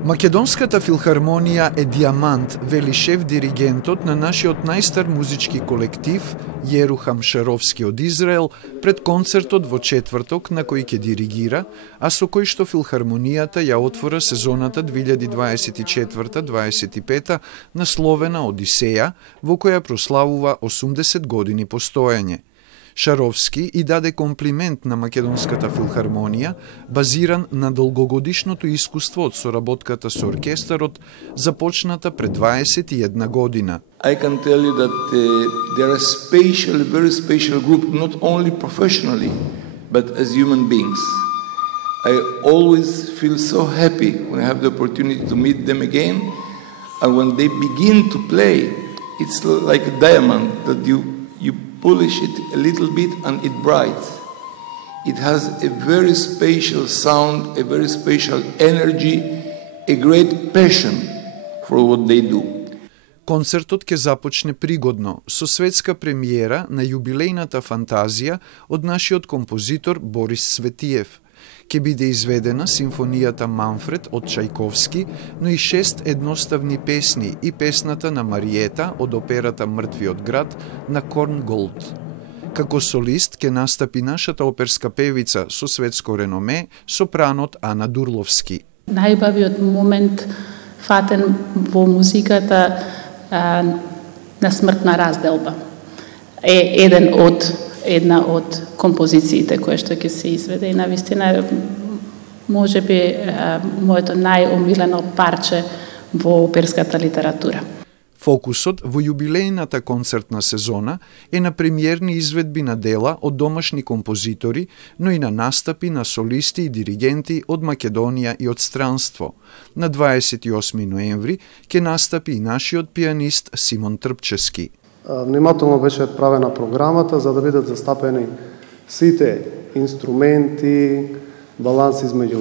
Македонската филхармонија е диамант, вели шеф диригентот на нашиот најстар музички колектив Јерухам Шаровски од Израел пред концертот во четврток на кој ќе диригира, а со кој што филхармонијата ја отвора сезоната 2024-25 насловена Одисеја, во која прославува 80 години постоење. Шаровски и даде комплимент на Македонската филхармонија, базиран на долгогодишното искуство од соработката со оркестарот, започната пред 21 година. I can tell you that they are a special, very special group, not only professionally, but as human beings. I always feel so happy when I have the opportunity to meet them again, and when they begin to play, it's like a diamond that you polish it a little bit and it brights. It has a very special sound, a very special energy, a great passion for what they do. Концертот ќе започне пригодно со светска премиера на јубилејната фантазија од нашиот композитор Борис Светиев. Ќе биде изведена симфонијата Манфред од Чајковски, но и 6 едноставни песни и песната на Мариета од операта Мртвиот град на Корнголд. Како солист ќе настапи нашата оперска певица со светско реноме, сопранот Ана Дурловски. Најбавиот момент фатен во музиката на смртна разделба е една од композициите кои што ќе се изведе и навистина можеби моето најомилено парче во оперската литература. Фокусот во јубилејната концертна сезона е на премиерни изведби на дела од домашни композитори, но и на настапи на солисти и диригенти од Македонија и од странство. На 28 ноември ќе настапи и нашиот пианист Симон Трпчески. Внимателно беше правена програмата за да бидат застапени сите инструменти, баланс измеѓу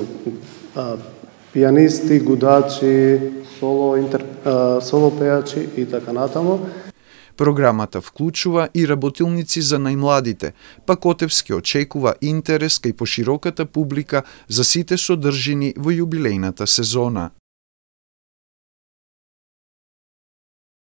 пианисти, гудачи, соло пејачи и така натаму. Програмата вклучува и работилници за најмладите, па Котевски очекува интерес кај пошироката публика за сите содржини во јубилејната сезона.